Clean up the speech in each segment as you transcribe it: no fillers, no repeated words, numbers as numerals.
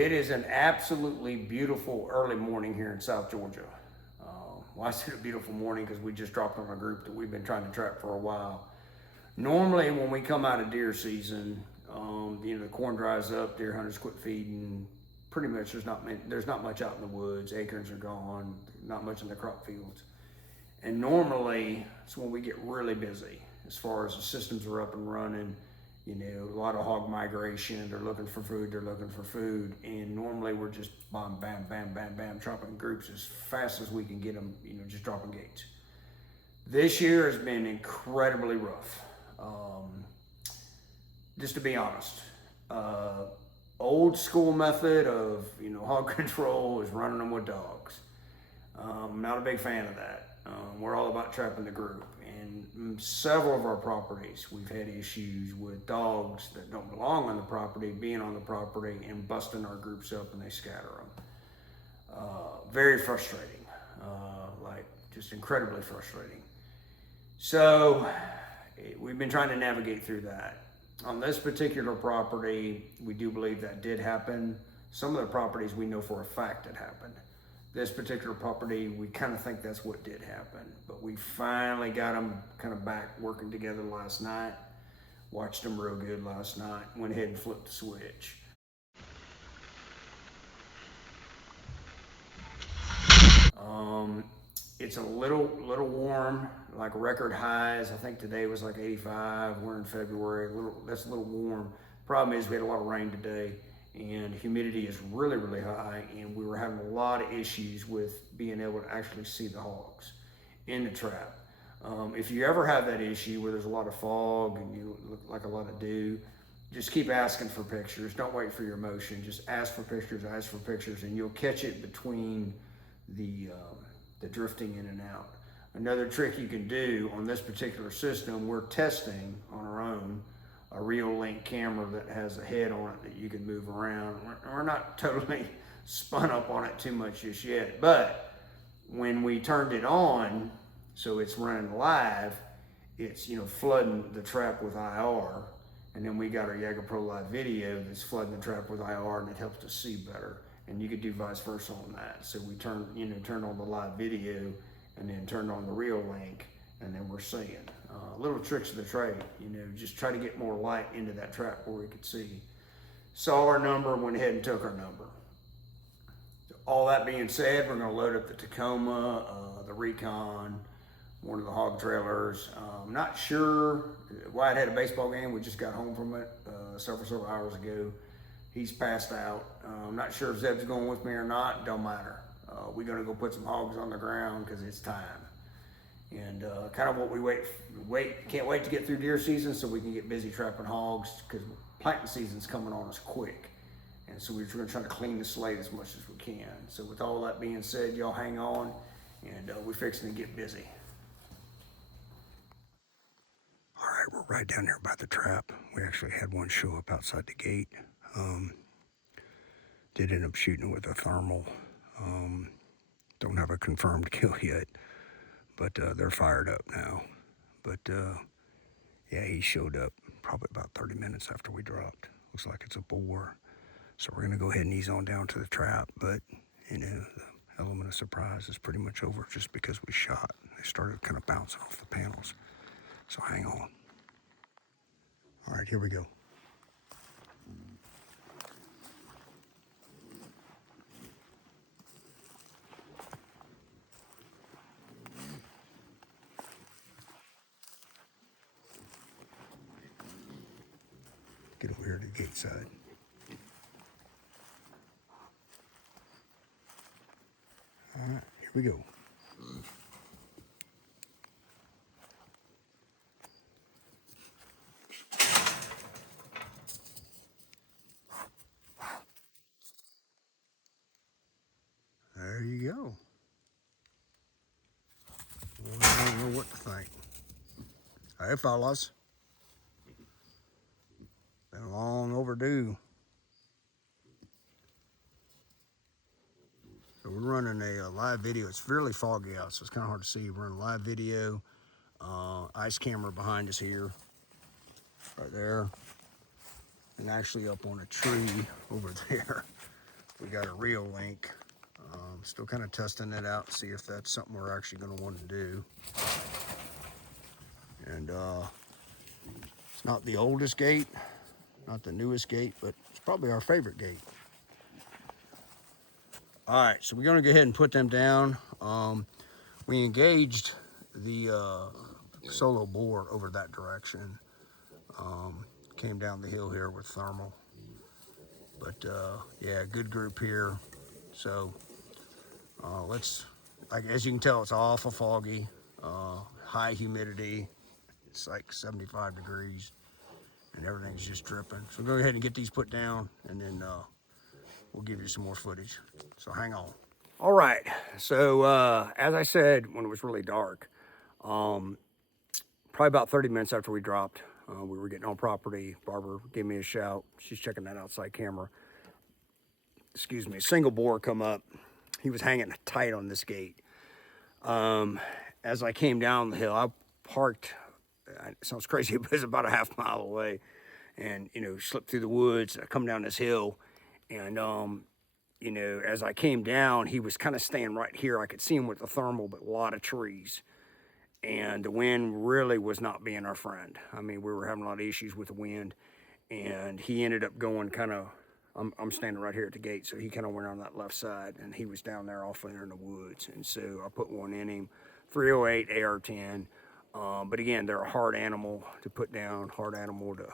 it is an absolutely beautiful early morning here in South Georgia. Well, I said a beautiful morning because we just dropped on a group that we've been trying to trap for a while. Normally, when we come out of deer season, the corn dries up, deer hunters quit feeding. Pretty much, there's not much out in the woods. Acorns are gone, not much in the crop fields. And normally, it's when we get really busy as far as the systems are up and running. A lot of hog migration. They're looking for food. And normally we're just bam, bam, bam, bam, bam, chopping groups as fast as we can get them, just dropping gates. This year has been incredibly rough. Just to be honest, old school method of, hog control is running them with dogs. I'm not a big fan of that. We're all about trapping the group. And several of our properties, we've had issues with dogs that don't belong on the property, being on the property and busting our groups up, and they scatter them. Very frustrating, just incredibly frustrating. So we've been trying to navigate through that. On this particular property, we do believe that did happen. Some of the properties we know for a fact it happened. This particular property, we kind of think that's what did happen, but we finally got them kind of back working together last night. Watched them real good last night. Went ahead and flipped the switch. It's a little warm, like record highs. I think today was like 85. We're in February. That's a little warm. Problem is we had a lot of rain today, and humidity is really, really high, and we were having a lot of issues with being able to actually see the hogs in the trap. If you ever have that issue where there's a lot of fog and you look like a lot of dew, just keep asking for pictures. Don't wait for your emotion. Just ask for pictures, and you'll catch it between the drifting in and out. Another trick you can do on this particular system, we're testing on our own a real link camera that has a head on it that you can move around. We're not totally spun up on it too much just yet, but when we turned it on, so it's running live, it's flooding the trap with IR, and then we got our Jaeger Pro Live video that's flooding the trap with IR, and it helps us see better. And you could do vice versa on that. So we turned on the live video, and then turned on the real link, and then we're seeing. Little tricks of the trade, just try to get more light into that trap where we could see. Saw our number, went ahead and took our number. So all that being said, we're gonna load up the Tacoma, the Recon, one of the hog trailers. Not sure, Wyatt had a baseball game, we just got home from it several hours ago. He's passed out. I'm not sure if Zeb's going with me or not, don't matter. We're gonna go put some hogs on the ground because it's time. And kind of what we can't wait to get through deer season so we can get busy trapping hogs, because planting season's coming on us quick. And so we're gonna try to clean the slate as much as we can. So with all that being said, y'all hang on, and we're fixing to get busy. All right, we're right down here by the trap. We actually had one show up outside the gate. Did end up shooting it with a thermal. Don't have a confirmed kill yet, but they're fired up now. But yeah, he showed up probably about 30 minutes after we dropped. Looks like it's a boar. So we're gonna go ahead and ease on down to the trap, but the element of surprise is pretty much over just because we shot. They started kind of bouncing off the panels. So hang on. All right, here we go. Get over here to the gate side. All right, here we go. There you go. Well, I don't know what to think. Hey, fellas. Been long overdue. So we're running a live video. It's fairly foggy out, so it's kind of hard to see. We're running a live video. Ice camera behind us here, right there, and actually up on a tree over there. we got a Rio link. Still kind of testing it out, see if that's something we're actually going to want to do. And it's not the oldest gate, not the newest gate, but it's probably our favorite gate. All right, so we're going to go ahead and put them down. We engaged the solo bore over that direction. Came down the hill here with thermal. But yeah, good group here. So let's, like, as you can tell, it's awful foggy, high humidity. It's like 75 degrees and everything's just dripping. So go ahead and get these put down, and then we'll give you some more footage. So hang on. All right, so as I said, when it was really dark, probably about 30 minutes after we dropped, we were getting on property. Barbara gave me a shout. She's checking that outside camera. Excuse me, a single boar come up. He was hanging tight on this gate. As I came down the hill, I parked, it sounds crazy, but it's about a half mile away, and, you know, slipped through the woods. I come down this hill, and, you know, as I came down, he was kind of staying right here. I could see him with the thermal, but a lot of trees. And the wind really was not being our friend. I mean, we were having a lot of issues with the wind, and he ended up going kind of, I'm standing right here at the gate, so he kind of went on that left side, and he was down there off there in the woods. And so I put one in him, 308 AR-10. But again, they're a hard animal to put down, hard animal to,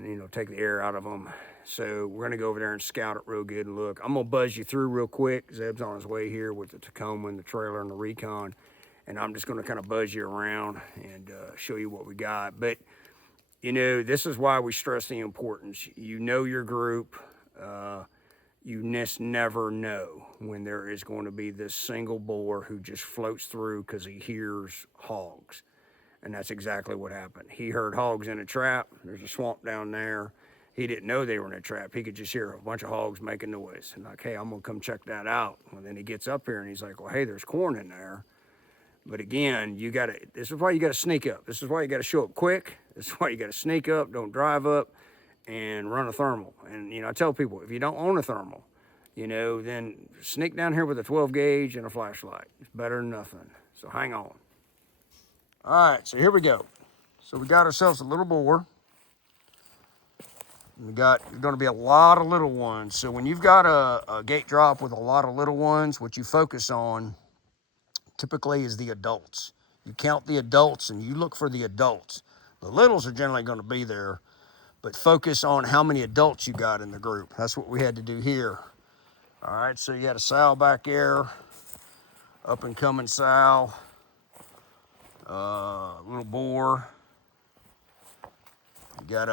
you know, take the air out of them. So we're gonna go over there and scout it real good and look. I'm gonna buzz you through real quick. Zeb's on his way here with the Tacoma and the trailer and the Recon. And I'm just going to kind of buzz you around and show you what we got. But, you know, this is why we stress the importance. You know your group. You just never know when there is going to be this single boar who just floats through because he hears hogs. And that's exactly what happened. He heard hogs in a trap. There's a swamp down there. He didn't know they were in a trap. He could just hear a bunch of hogs making noise. And like, hey, I'm going to come check that out. Well, then he gets up here and he's like, well, hey, there's corn in there. But again, this is why you gotta sneak up. This is why you gotta show up quick. This is why you gotta sneak up, don't drive up, and run a thermal. And, you know, I tell people, if you don't own a thermal, you know, then sneak down here with a 12 gauge and a flashlight. It's better than nothing. So hang on. All right, so here we go. So we got ourselves a little boar. There's gonna be a lot of little ones. So when you've got a gate drop with a lot of little ones, what you focus on typically is the adults. You count the adults and you look for the adults. The littles are generally going to be there, but focus on how many adults you got in the group. That's what we had to do here. All right, so you had a sow back there, up and coming sow, little boar. You got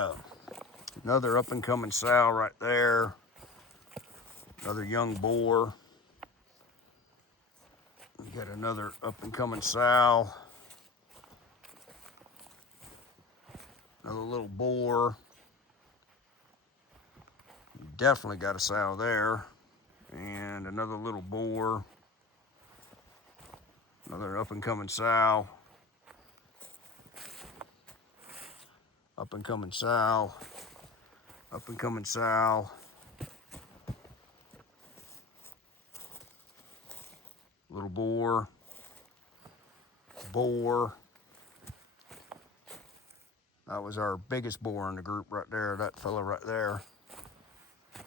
another up and coming sow right there, another young boar. You got another up and coming sow. Another little boar. You definitely got a sow there. And another little boar. Another up and coming sow. Up and coming sow. Up and coming sow. Little boar. Boar. That was our biggest boar in the group right there, that fella right there.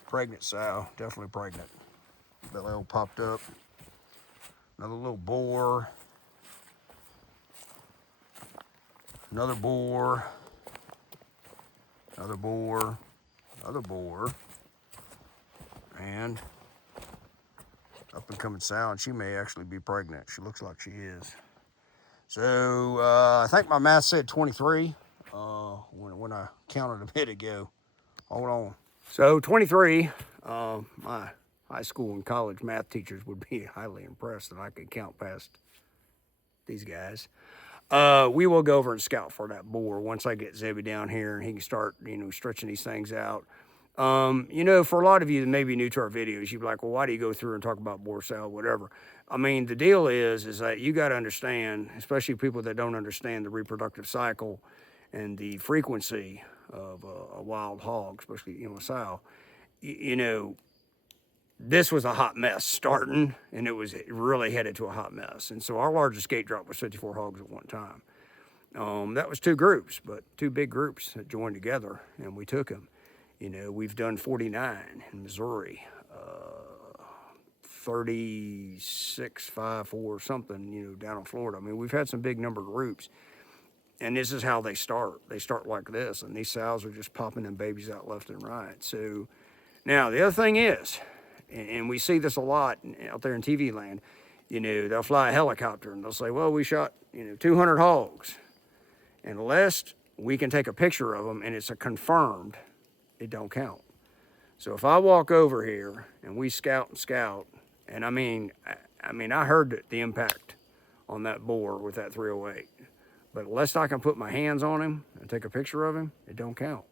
Pregnant sow, definitely pregnant. Belly all popped up. Another little boar. Another boar. Another boar. Another boar. And up and coming sow, and she may actually be pregnant. She looks like she is. So I think my math said 23 when I counted a bit ago. Hold on. So 23, my high school and college math teachers would be highly impressed that I could count past these guys. We will go over and scout for that boar once I get Zebby down here and he can start, you know, stretching these things out. You know, for a lot of you that may be new to our videos, you'd be like, well, why do you go through and talk about boar sow, whatever? I mean, the deal is that you got to understand, especially people that don't understand the reproductive cycle and the frequency of a wild hog, especially, you know, a sow. You know, this was a hot mess starting, and it was really headed to a hot mess. And so our largest gate drop was 54 hogs at one time. That was two groups, but two big groups that joined together, and we took them. You know, we've done 49 in Missouri, 36, 5, 4, something, you know, down in Florida. I mean, we've had some big number groups, and this is how they start. They start like this, and these sows are just popping them babies out left and right. So now the other thing is, and we see this a lot out there in TV land, you know, they'll fly a helicopter and they'll say, well, we shot, you know, 200 hogs. Unless we can take a picture of them and it's a confirmed, it don't count. So if I walk over here and we scout, and I mean, I heard the impact on that boar with that 308, but unless I can put my hands on him and take a picture of him, it don't count.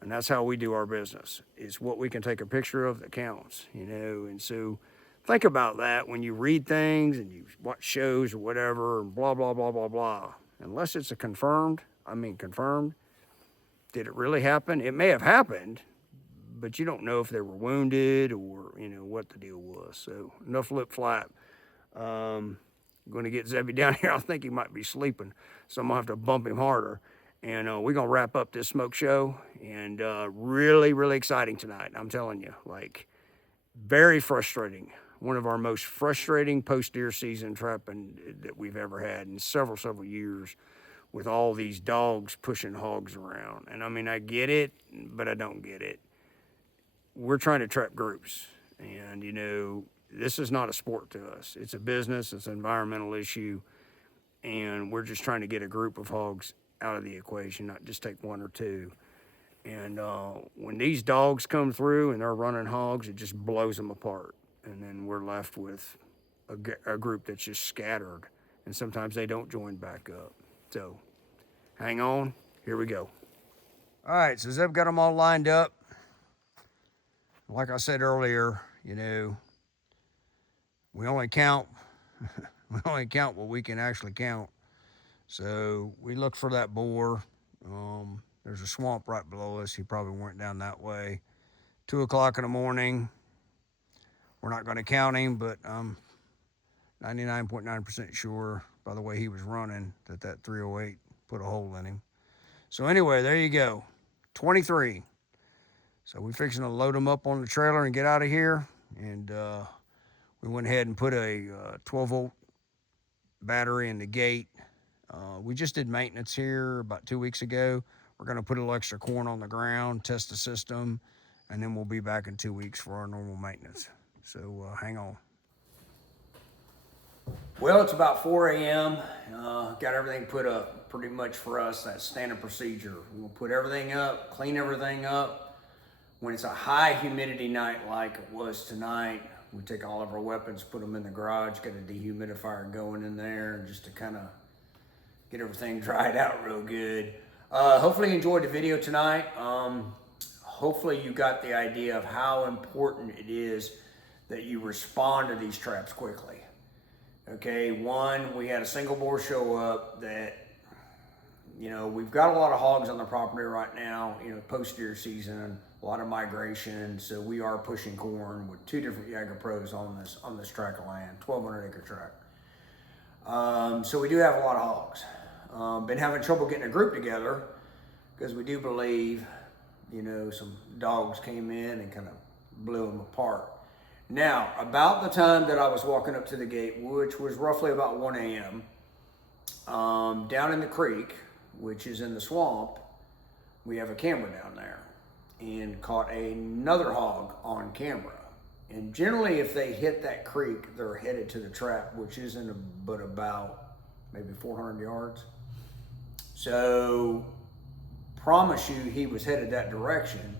And that's how we do our business. It's what we can take a picture of that counts, you know. And so think about that when you read things and you watch shows or whatever, and blah, blah, blah, blah, blah. Unless it's a confirmed, did it really happen? It may have happened, but you don't know if they were wounded or, you know, what the deal was. So enough lip flap. I'm going to get Zebby down here. I think he might be sleeping, so I'm going to have to bump him harder. And we're going to wrap up this smoke show. And really, really exciting tonight. I'm telling you, like, very frustrating. One of our most frustrating post-deer season trapping that we've ever had in several years, with all these dogs pushing hogs around. And I mean, I get it, but I don't get it. We're trying to trap groups. And, you know, this is not a sport to us. It's a business. It's an environmental issue. And we're just trying to get a group of hogs out of the equation, not just take one or two. And when these dogs come through and they're running hogs, it just blows them apart. And then we're left with a group that's just scattered. And sometimes they don't join back up. So hang on. Here we go. All right, so Zeb got them all lined up. Like I said earlier, you know, we only count what we can actually count. So we look for that boar. There's a swamp right below us. He probably went down that way. 2 o'clock in the morning. We're not going to count him, but I'm 99.9% sure by the way he was running that 308 put a hole in him. So anyway, there you go. 23. So we're fixing to load them up on the trailer and get out of here. And we went ahead and put a 12-volt battery in the gate. We just did maintenance here about 2 weeks ago. We're going to put a little extra corn on the ground, test the system, and then we'll be back in 2 weeks for our normal maintenance. So hang on. Well, it's about 4 a.m. Got everything put up pretty much for us. That's standard procedure. We'll put everything up, clean everything up. When it's a high humidity night like it was tonight, we take all of our weapons, put them in the garage, get a dehumidifier going in there just to kind of get everything dried out real good. Hopefully you enjoyed the video tonight. Hopefully you got the idea of how important it is that you respond to these traps quickly. Okay, one, we had a single boar show up that, you know, we've got a lot of hogs on the property right now, you know, post-deer season, a lot of migration, so we are pushing corn with 2 different Jaeger Pros on this tract of land, 1,200 acre tract. So we do have a lot of hogs. Been having trouble getting a group together because we do believe, you know, some dogs came in and kind of blew them apart. Now, about the time that I was walking up to the gate, which was roughly about 1 a.m., down in the creek, which is in the swamp, we have a camera down there and caught another hog on camera. And generally, if they hit that creek, they're headed to the trap, which isn't but about maybe 400 yards. So, promise you, he was headed that direction.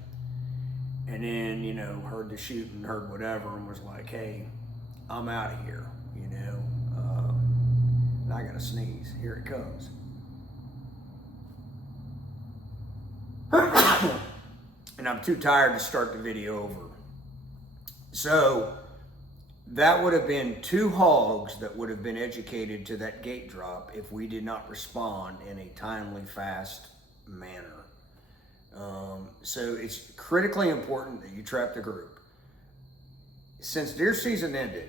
And then, you know, heard the shooting, heard whatever, and was like, hey, I'm out of here, you know. And I gotta sneeze. Here it comes. And I'm too tired to start the video over. So, that would have been 2 hogs that would have been educated to that gate drop if we did not respond in a timely, fast manner. So it's critically important that you trap the group. Since deer season ended,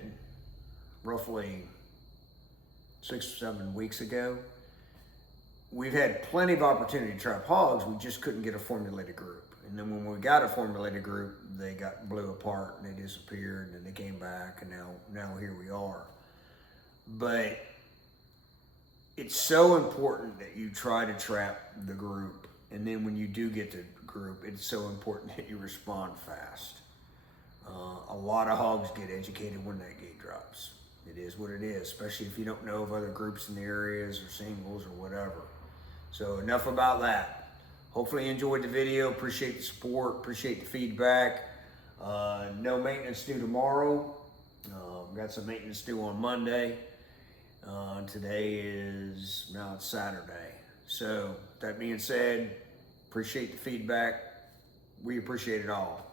roughly 6 or 7 weeks ago, we've had plenty of opportunity to trap hogs. We just couldn't get a formulated group. And then when we got a formulated group, they blew apart and they disappeared, and then they came back, and now here we are. But it's so important that you try to trap the group, and then when you do get the group, it's so important that you respond fast. A lot of hogs get educated when that gate drops. It is what it is, especially if you don't know of other groups in the areas or singles or whatever. So enough about that. Hopefully you enjoyed the video. Appreciate the support, appreciate the feedback. No maintenance due tomorrow. Got some maintenance due on Monday. Today is, now it's Saturday. So that being said, appreciate the feedback. We appreciate it all.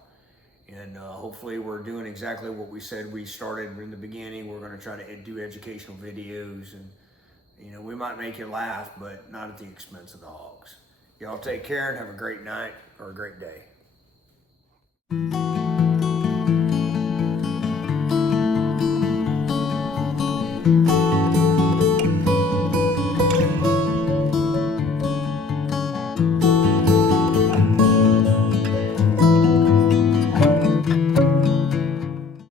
And hopefully we're doing exactly what we said we started in the beginning. We're going to try to do educational videos, and we might make you laugh, but not at the expense of the hogs. Y'all take care and have a great night or a great day.